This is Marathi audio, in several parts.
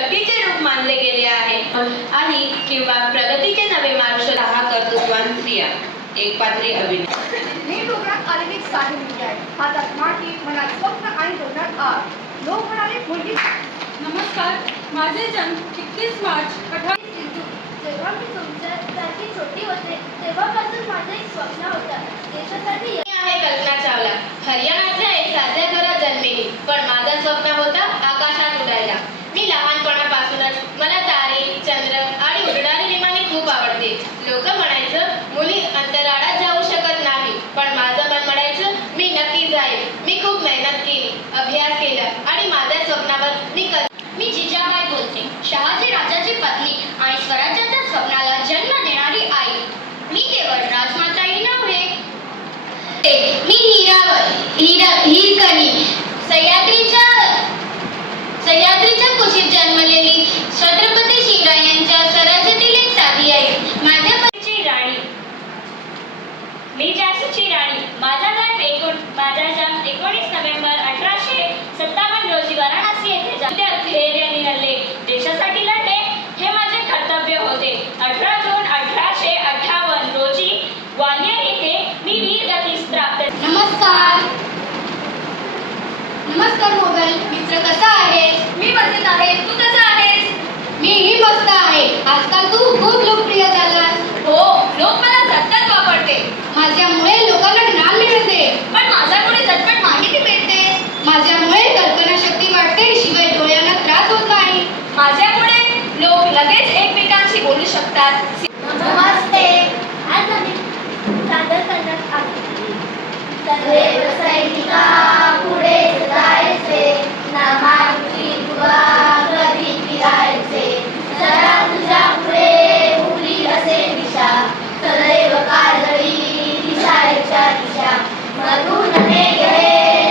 शक्तीचे रूप मानले गेले आहे आणि किंवा प्रगतीचे नवे मार्ग हा कर्तृत्ववान स्त्रिया एकपात्री अभिनय. मी डोक्यात आलेली साधी मुलगी आहे. हातात माती, मनात स्वप्न आणि डोक्यात आग. लोक म्हणाले मुलगी. नमस्कार, माझे जन्म 31 मार्च 18. जेव्हा मी तुमच्यासारखी छोटी होते तेव्हापासून माझं एक स्वप्न होतं देशासाठी. मी आहे कल्पना चावला. हरियाणाच्या एक साध्या घरात जन्मलेली, पण माझं स्वप्न होतं आकाशात उडायला. मी लहानपणापासूनच मला तारे, चंद्र आणि उडणारी विमाने खूप आवडते. लोक म्हणायचं मुली अंतराळात जाऊ शकत नाही, पण माझं मन म्हणायचं मी नक्की जाईल. मी खूप मेहनत केली, अभ्यास केला आणि माझ्या स्वप्नावर मी जिजाबाई बोलते, शहाजी राजाची पत्नी आणि स्वराज्याच्या स्वप्नाला जन्म देणारी आई. मी केवळ राजमाताही नव्हे, मी हिरकणी सह्याद्रीच्या कुशीत जन्मलेली छत्रपती शिवरायांच्या स्वराज्यातील एक साधी आहे. माझ्या पतीची राणी, मी झाशीची राणी. माझा जन्म 19 नोव्हेंबर 1857 रोजी वाराणसी येथे धैर्याने लढले, देशासाठी लढले, हे माझे कर्तव्य होते. 18 जून 1858 रोजी ग्वालियर येथे मी वीर गतीस प्राप्त. नमस्कार मोबाईल मित्र, कसा आहेस? मी मजेत आहे. तू कसा आहेस? मीही मस्त आहे. आजकाल तू खूप लोकप्रिय झालास. हो, लोक मला झटकन वापरते. माझ्यामुळे लोकांना ज्ञान मिळते, पण माझ्यामुळे झटपट माहिती मिळते. माझ्यामुळे कल्पनाशक्ती वाढते, शिवाय डोळ्यांना त्रास होत नाही. माझ्यामुळे लोक लगेच एकमेकांशी बोलू शकतात. नमस्ते. आज आम्ही सादर करण्यात आले सर्व सैनिका पुढे जायचे, नामांची तुला कधी फिरायचे. जरा तुझ्या पुढे उभी असे दिशा, सदैव काजळी दिसायच्या दिशा. मधून हे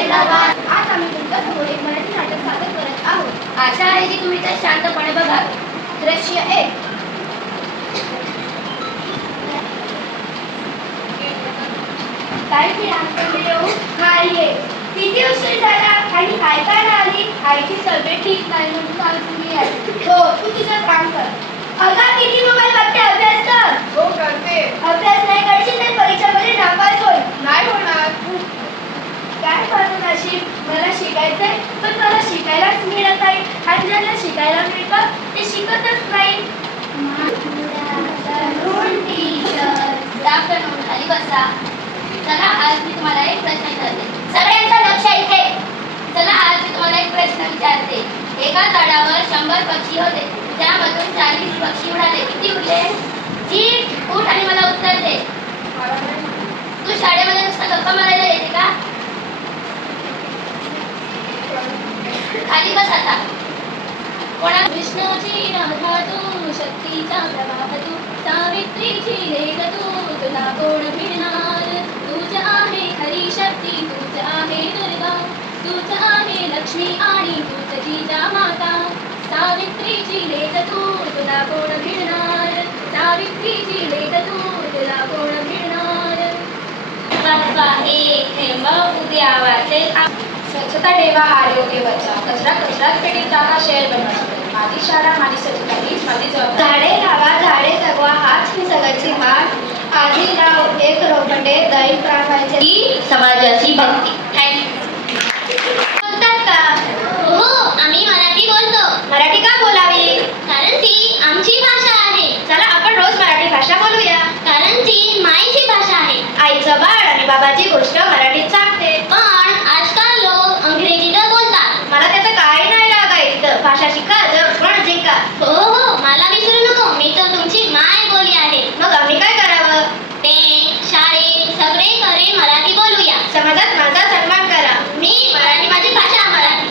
नवा. आज आम्ही तुमच्यासमोर एक मराठी नाटक सादर करत आहोत. आशा आहे की तुम्ही ते शांतपणे बघावे. दृश्य 1. काही नाहीये. किती उशीर झाला आणि काय काय आली? आईची तब्येत ठीक नाही म्हणून आज तुम्ही आली. हो, तू तुझं काम कर. अगा किती मोबाईल बघते, अभ्यास कर. हो, करते. अभ्यास नाही करशील तर परीक्षेमध्ये नापास होईल. नाही होणार. काय माझं नशीब, मला शिकायचंय पण मला शिकायलाच मिळत नाही. आणि ज्यांना शिकायला मिळतं ते शिकतच नाही. खाली बसा. चला आज मी तुम्हाला एक प्रश्न विचारते. सगळ्यांचं लक्ष इथे. चला आज मी तुम्हाला एक प्रश्न विचारते. एका झाडावर 100 पक्षी होते, त्यामधून 40 पक्षी उडाले. किती उरले? ठीक, उठ आणि मला उत्तर दे. तू शाळेमध्ये नुसतं गप्पा मारायला येते का? खाली बस आता. कोणा? विष्णूची राधा तू, शक्तीचा प्रवाह तू, सावित्रीची लेख तू, तुला कोण भिडणार? तूच आहे खरी शक्ती, तूच आहे दुर्गा, तूच आहे लक्ष्मी आणि तूच जिजा माता. सावित्रीची लेख तू, तुला कोण भिडणार? सावित्रीची लेख तू, तुला कोण भिडणार? एक थेंब उद्या वाचेल. स्वच्छता ठेवा, आरोग्य बचाव. कचरा कचरात पेटीत टाका, शहर बनवा. माझी शाळा, माझी स्वच्छता हीच माझी जबाबदारी. झाडे लावा, झाडे जगवा, हाच ही जगाची मान. आधी लाव एक रोपटे, दैव प्राण व्हायचे ही समाजाची भक्ती. बोलतात का? हो, आम्ही मराठी बोलतो. मराठी का बोलावी? कारण ती आमची भाषा आहे. चला आपण रोज मराठी भाषा बोलूया. कारण ती माईची भाषा आहे. आईचं बाळ आणि बाबाची गोष्ट मराठीत सांगते. पण आजकाल लोक अंग्रेजीत बोलतात. मला त्याचं काही नाही लागायचं. भाषा शिका, जग पण जिंका. हो हो, मला विसरू नको. मी तर तुमची माय बोली आहे. मग आम्ही काय करावं? ते शाळेत सगळे घरी मराठी बोलूया. समाजात माझा सन्मान करा. मी मराठी, माझी भाषा मराठी.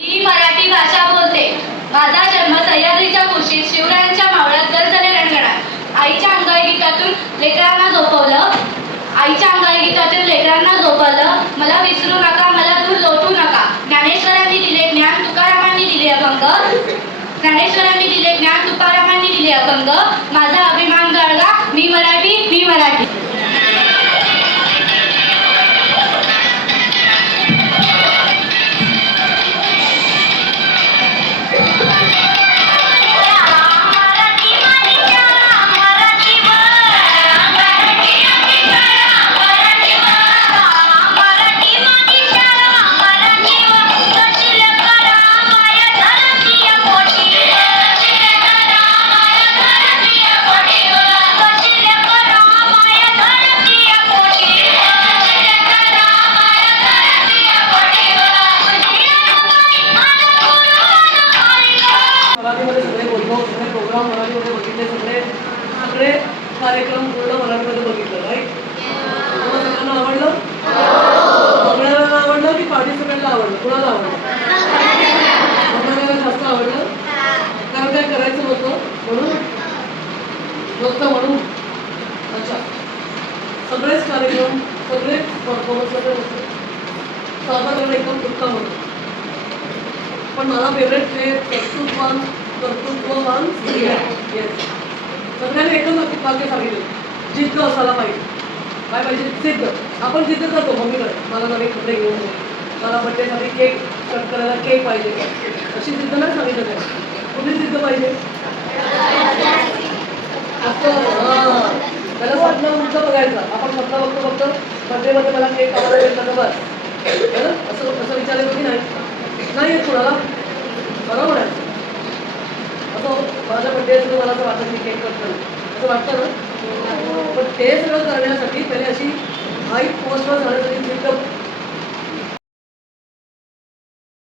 मी मराठी भाषा बोलते. माझा जन्म सह्याद्रीच्या कुशीत शिवरायांच्या मावळ्यात गर्जने रणगणात. आईच्या अंगाई गीतातून लेकरांना झोपवलं. मला विसरू नका, मला दूर लोटू नका. ज्ञानेश्वरांनी दिले ज्ञान, तुकारामांनी दिले अभंग. माझा अभिमान बाळगा, मी मराठी, मी मराठी. कार्यक्रम पूर्ण मराठीमध्ये बघितलं राईट? तुम्हाला सगळ्यांना आवडलं? बघणाऱ्यांना आवडलं की पार्टिसिपेंटला आवडलं? कुणाला आवडलं? बघणाऱ्याला जास्त आवडलं कारण काय करायचं होतं म्हणून फक्त म्हणून. अच्छा, सगळेच कार्यक्रम सगळे परफॉर्मन्स वगैरे होते, साधारण एकदम उत्तम होतं. पण मला फेवरेट हे कर्तृत्ववान स्त्रिया. येस, सगळ्यांनी एकच वाक्य सांगितलं, जिद्द असायला पाहिजे. काय पाहिजे? जिद्द. आपण जिद्द करतो मम्मीकडे, मला नवीन कपडे घेऊन दे, मला बड्डेसाठी केक कट करायला केक पाहिजे, अशी जिद्द नाही सांगितलं त्याला. कुठली जिद्द पाहिजे? त्याला स्वप्न उंच बघायचं. आपण स्वप्न बघतो फक्त बड्डेमध्ये मला केक आवडला भेटला तर बस, असं असं विचारायचं की नाही येत कुणाला? बरोबर आहे. असं माझ्या बड्डे असेल मला असं वाटतं की केक कट करू, असं वाटतं ना? पण ते सगळं करण्यासाठी पहिले अशी हाईट पोस्टवर जाण्यासाठी जिद्द